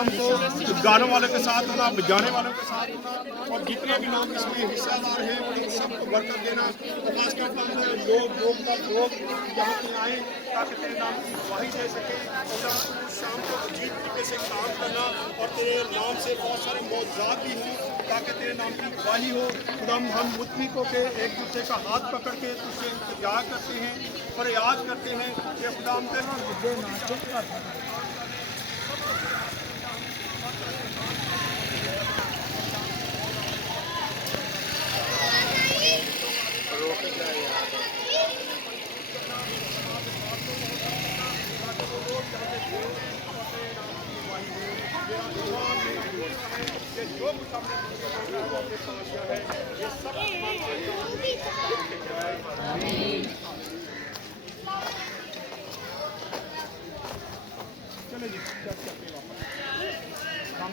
हमको गाने वालों के साथ होना, बजाने वालों के साथ होना और जितने भी लोग इसमें हिस्सेदार हैं उन सबको बरकत देना। खासकर लोग यहाँ पे आए ताकि तेरे नाम की गवाही दे सके और शाम को अजीब तरीके से काम करना और तेरे नाम से बहुत सारे मौजूद भी हों ताकि तेरे नाम की गवाही हो। खुदा हम मुतमिकों के एक दूसरे का हाथ पकड़ के तुझसे इंतजार करते हैं, फरियाद करते हैं कि खुदा हम तेरे जो कुछ हमने समस्या है ये सब चले जी हम